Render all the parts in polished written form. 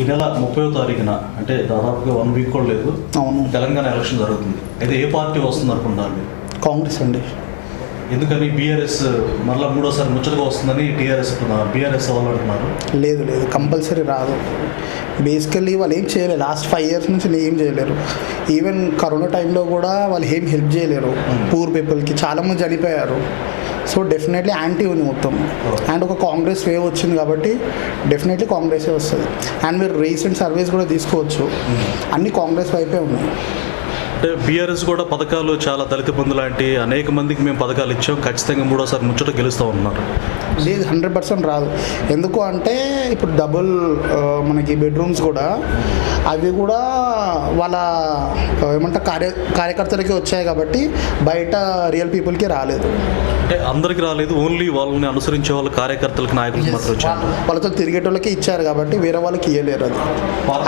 ఈ నెల 30వ తారీఖున అంటే దాదాపుగా 1 వీక్ కూడా లేదు, అవును, తెలంగాణ ఎలక్షన్ జరుగుతుంది. అయితే ఏ పార్టీ వస్తుంది అనుకుంటున్నారు మీరు? కాంగ్రెస్ అండి. ఎందుకని బీఆర్ఎస్ మరలా మూడోసారి ముచ్చటగా వస్తుందని బీఆర్ఎస్ వాళ్ళు అంటున్నారు? లేదు లేదు, కంపల్సరీ రాదు. బేసికల్లీ వాళ్ళు ఏం చేయలేరు, లాస్ట్ 5 years నుంచి ఏం చేయలేరు. ఈవెన్ కరోనా టైంలో కూడా వాళ్ళు ఏం హెల్ప్ చేయలేరు పూర్ పీపుల్కి, చాలామంది చనిపోయారు. సో డెఫినెట్లీ యాంటీ ఉంది మొత్తం. అండ్ ఒక కాంగ్రెస్ వేవ్ వచ్చింది కాబట్టి డెఫినెట్లీ కాంగ్రెసే వస్తుంది. అండ్ మీరు రీసెంట్ సర్వేస్ కూడా తీసుకోవచ్చు, అన్నీ కాంగ్రెస్ వైపే ఉన్నాయి. అంటే బీఆర్ఎస్ కూడా పథకాలు చాలా దళిత బంధు లాంటి అనేక మందికి మేము పథకాలు ఇచ్చాం, ఖచ్చితంగా మూడోసారి ముచ్చట గెలుస్తూ ఉన్నారు. లేదు, 100% రాదు. ఎందుకు అంటే ఇప్పుడు డబుల్ మనకి బెడ్రూమ్స్ కూడా అవి కూడా వాళ్ళ ఏమంటారు కార్యకర్తలకి వచ్చాయి కాబట్టి బయట రియల్ పీపుల్కి రాలేదు. అంటే అందరికి రాలేదు, ఓన్లీ వాళ్ళని అనుసరించే వాళ్ళ కార్యకర్తలకు, నాయకులకు మాత్రం వచ్చారు. వాళ్ళతో తిరిగేటోళ్ళకి ఇచ్చారు కాబట్టి వేరే వాళ్ళకి ఇవ్వలేరు,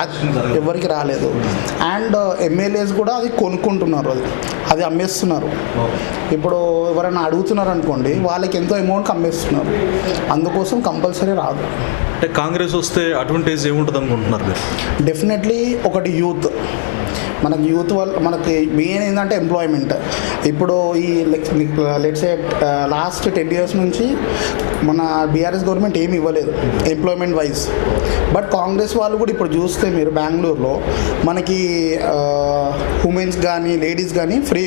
అది ఎవరికి రాలేదు. అండ్ ఎమ్మెల్యేస్ కూడా అది కొనుక్కుంటున్నారు, అది అమ్మేస్తున్నారు. ఇప్పుడు ఎవరైనా అడుగుతున్నారు అనుకోండి, వాళ్ళకి ఎంతో అమౌంట్కి అమ్మేస్తున్నారు. అందుకోసం కంపల్సరీ రాదు. అంటే కాంగ్రెస్ వస్తే అడ్వాంటేజ్ ఏముంటుంది అనుకుంటున్నారు మీరు? డెఫినెట్లీ ఒకటి యూత్, మనకి యూత్ వల్ల మనకి మెయిన్ ఏంటంటే ఎంప్లాయ్మెంట్. ఇప్పుడు ఈ లెట్స్ సే లాస్ట్ 10 years నుంచి మన బీఆర్ఎస్ గవర్నమెంట్ ఏమి ఇవ్వలేదు ఎంప్లాయ్మెంట్ వైజ్. బట్ కాంగ్రెస్ వాళ్ళు కూడా ఇప్పుడు చూస్తే మీరు బెంగళూరులో మనకి ఉమెన్స్ కానీ లేడీస్ కానీ ఫ్రీ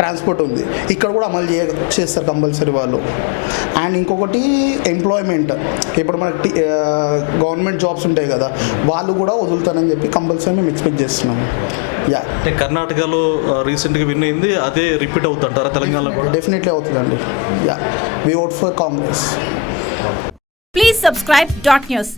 ట్రాన్స్పోర్ట్ ఉంది, ఇక్కడ కూడా అమలు చేస్తారు కంపల్సరీ వాళ్ళు. అండ్ ఇంకొకటి ఎంప్లాయ్మెంట్, ఇప్పుడు మనకి గవర్నమెంట్ జాబ్స్ ఉంటాయి కదా, వాళ్ళు కూడా వదులుతారని చెప్పి కంపల్సరీ మేము ఎక్స్పెక్ట్ చేస్తున్నాము. అంటే కర్ణాటకలో రీసెంట్గా విన్ అయింది, అదే రిపీట్ అవుతుంటారా తెలంగాణలో కూడా? డెఫినెట్లీ అవుతుందండి. We vote for Congress. Please subscribe .news.